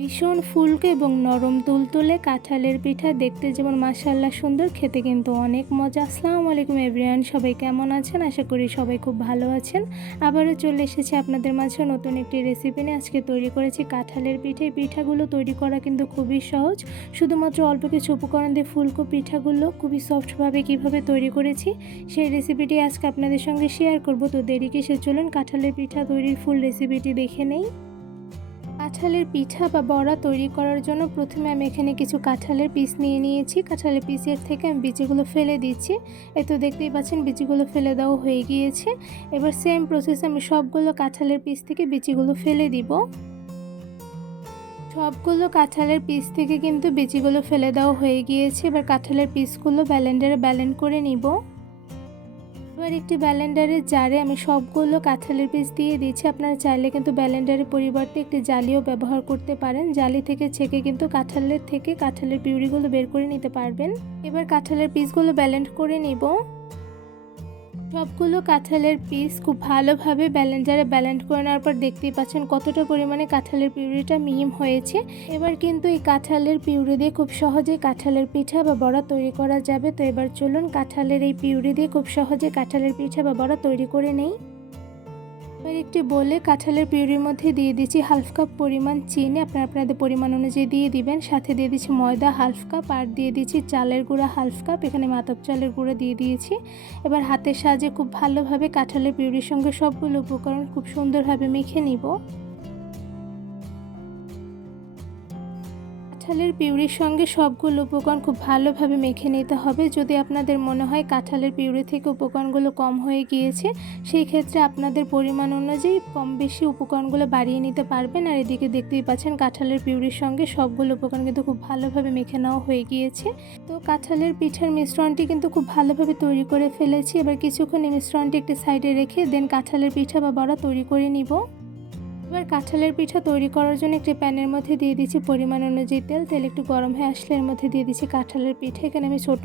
ভীষণ ফুলকো এবং নরম তুলতুলে কাঁঠালের পিঠা দেখতে যেমন মাসাল্লাহ সুন্দর, খেতে কিন্তু অনেক মজা। আসসালামু আলাইকুম এভরিওয়ান, সবাই কেমন আছেন? আশা করি সবাই খুব ভালো আছেন। আবারও চলে এসেছি আপনাদের মাঝে নতুন একটি রেসিপি নিয়ে। আজকে তৈরি করেছি কাঁঠালের পিঠে। পিঠাগুলো তৈরি করা কিন্তু খুবই সহজ। শুধুমাত্র অল্প কিছু উপকরণ দিয়ে ফুলকো পিঠাগুলো খুবই সফটভাবে কীভাবে তৈরি করেছি, সেই রেসিপিটি আজকে আপনাদের সঙ্গে শেয়ার করব। তো দেরি কিসে চলুন কাঁঠালের পিঠা তৈরির ফুল রেসিপিটি দেখে নেই। কাঁঠালের পিঠা বা বড়া তৈরি করার জন্য প্রথমে আমি এখানে কিছু কাঁঠালের পিস নিয়ে নিয়েছি। কাঁঠালের পিসের থেকে আমি বিচিগুলো ফেলে দিচ্ছি। এই তো দেখতেই পাচ্ছেন বিচিগুলো ফেলে দেওয়া হয়ে গিয়েছে। এবার সেম প্রসেস আমি সবগুলো কাঁঠালের পিস থেকে বিচিগুলো ফেলে দিব। সবগুলো কাঁঠালের পিস থেকে কিন্তু বিচিগুলো ফেলে দেওয়া হয়ে গিয়েছে। এবার কাঁঠালের পিসগুলো ব্যালেন্ডারে ব্যালেন্ড করে নিব। এবার একটি ব্যালেন্ডারের জারে আমি সবগুলো কাঁঠালের পিস দিয়ে দিয়েছি। আপনারা চাইলে কিন্তু ব্যালেন্ডারের পরিবর্তে একটি জালিও ব্যবহার করতে পারেন। জালি থেকে ছেঁকে কিন্তু কাঁঠালের থেকে কাঁঠালের পিউরিগুলো বের করে নিতে পারবেন। এবার কাঁঠালের পিসগুলো ব্যালেন্ড করে নিব। সবগুলো কাঁঠালের পিস খুব ভালোভাবে ব্যালেন্ডারে ব্যালেন্ড করে নেওয়ার পর দেখতেই পাচ্ছেন কতটা পরিমাণে কাঁঠালের পিউরিটা মিহিম হয়েছে। এবার কিন্তু এই কাঁঠালের পিউরি দিয়ে খুব সহজে কাঁঠালের পিঠা বা বড়া তৈরি করা যাবে। তো এবার চলুন কাঁঠালের এই পিউরি দিয়ে খুব সহজে কাঁঠালের পিঠা বা বড়া তৈরি করে নেই। এবার একটি বলে কাঁঠালের পিউরির মধ্যে দিয়ে দিচ্ছি হাফ কাপ পরিমাণ চিনি। আপনারা আপনাদের পরিমাণ অনুযায়ী দিয়ে দিবেন। সাথে দিয়ে দিচ্ছি ময়দা হাফ কাপ আর দিয়ে দিচ্ছি চালের গুঁড়া হাফ কাপ। এখানে মাতব চালের গুঁড়া দিয়ে দিয়েছি। এবার হাতের সাহায্যে খুব ভালোভাবে কাঁঠালের পিউরির সঙ্গে সবগুলো উপকরণ খুব সুন্দরভাবে মেখে নিব। কাঁঠালের পিউরির সঙ্গে সবগুলো উপকরণ খুব ভালোভাবে মেখে নিতে হবে। যদি আপনাদের মনে হয় কাঁঠালের পিউরি থেকে উপকরণগুলো কম হয়ে গিয়েছে, সেই ক্ষেত্রে আপনাদের পরিমাণ অনুযায়ী কম বেশি উপকরণগুলো বাড়িয়ে নিতে পারবেন। আর এদিকে দেখতেই পাচ্ছেন কাঁঠালের পিউরির সঙ্গে সবগুলো উপকরণ কিন্তু খুব ভালোভাবে মেখে নেওয়া হয়ে গিয়েছে। তো কাঁঠালের পিঠার মিশ্রণটি কিন্তু খুব ভালোভাবে তৈরি করে ফেলেছি। এবার কিছুক্ষণ এই মিশ্রণটি একটি সাইডে রেখে দেন কাঁঠালের পিঠা বা বড়া তৈরি করে নিব। এবার কাঁঠালের পিঠা তৈরি করার জন্য একটি প্যানের মধ্যে দিয়ে দিচ্ছি পরিমাণ অনুযায়ী তেল। তেল একটু গরম হয়ে আসলে এর মধ্যে দিয়ে দিচ্ছি কাঁঠালের পিঠা। এখানে আমি ছোট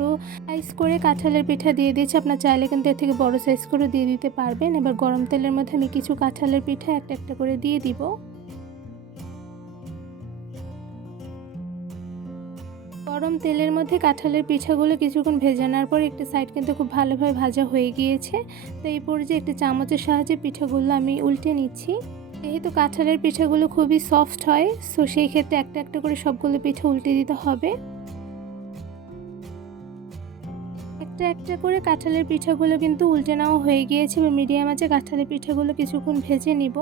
সাইজ করে কাঁঠালের পিঠা দিয়ে দিচ্ছি আপনার চাইলে কিন্তু এর থেকে বড় সাইজ করে দিয়ে দিতে পারবেন। এবার গরম তেলের মধ্যে আমি কিছু কাঁঠালের পিঠা একটা একটা করে দিয়ে দিব। গরম তেলের মধ্যে কাঁঠালের পিঠাগুলো কিছুক্ষণ ভেজে নেওয়ার পর একটি সাইড কিন্তু খুব ভালোভাবে ভাজা হয়ে গিয়েছে। তো এই পর্যায়ে একটি চামচের সাহায্যে পিঠাগুলো আমি উল্টে নিচ্ছি। যেহেতু কাঁঠালের পিঠাগুলো খুবই সফট হয় সো সেই ক্ষেত্রে একটা একটা করে সবগুলো পিঠা উল্টে দিতে হবে। একটা একটা করে কাঁঠালের পিঠাগুলো কিন্তু উল্টে নেওয়া হয়ে গিয়েছে মিডিয়াম আছে কাঁঠালের পিঠাগুলো কিছুক্ষণ ভেজে নিব।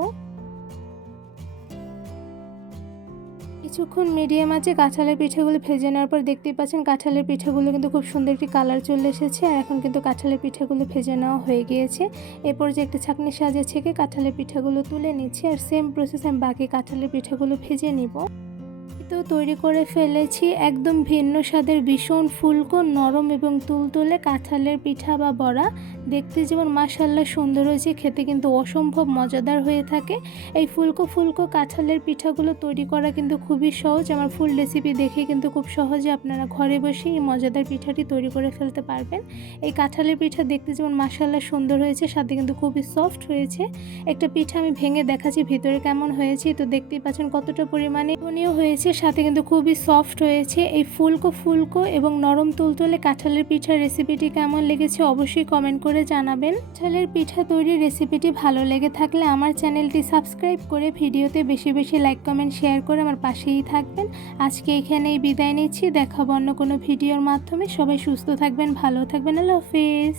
কিছুক্ষণ মিডিয়াম আছে, কাঁঠালের পিঠেগুলো ভেজে নেওয়ার পর দেখতেই পাচ্ছেন কাঁঠালের পিঠেগুলো কিন্তু খুব সুন্দর একটি কালার চলে এসেছে। আর এখন কিন্তু কাঁঠালের পিঠেগুলো ভেজে নেওয়া হয়ে গিয়েছে। এরপর যে একটা ছাকনি সাজে ছেঁকে কাঁঠালের পিঠেগুলো তুলে নিচ্ছি। আর সেম প্রসেস আমি বাকি কাঁঠালের পিঠেগুলো ভেজে নিব। তো তৈরি করে ফেলেছি একদম ভিন্ন স্বাদের ভীষণ ফুলকো, নরম এবং তুলতুলে কাঁঠালের পিঠা বা বড়া। দেখতে যেমন মাসাল্লা সুন্দর হয়েছে, খেতে কিন্তু অসম্ভব মজাদার হয়ে থাকে। এই ফুলকো ফুলকো কাঁঠালের পিঠাগুলো তৈরি করা কিন্তু খুবই সহজ। আমার ফুল রেসিপি দেখে কিন্তু খুব সহজে আপনারা ঘরে বসে এই মজাদার পিঠাটি তৈরি করে ফেলতে পারবেন। এই কাঁঠালের পিঠা দেখতে যেমন মাসাল্লা সুন্দর হয়েছে, সাথে কিন্তু খুবই সফট হয়েছে। একটা পিঠা আমি ভেঙে দেখাচ্ছি, ভিতরে কেমন হয়েছে, তো দেখতেই পাচ্ছেন কতটা পরিমাণে ধনীয় হয়েছে, সাথে কিন্তু খুবই সফট হয়েছে। এই ফুলকো ফুলকো এবং নরম তুলতুলে কাঁঠালের পিঠার রেসিপিটি কেমন লেগেছে অবশ্যই কমেন্ট করে জানাবেন। কাঁঠালের পিঠা তৈরির রেসিপিটি ভালো লেগে থাকলে আমার চ্যানেলটি সাবস্ক্রাইব করে ভিডিওতে বেশি বেশি লাইক কমেন্ট শেয়ার করে আমার পাশেই থাকবেন। আজকে এখানেই বিদায় নিচ্ছি। দেখাবো অন্য কোনো ভিডিওর মাধ্যমে। সবাই সুস্থ থাকবেন, ভালো থাকবেন। আল্লাহ হাফিজ।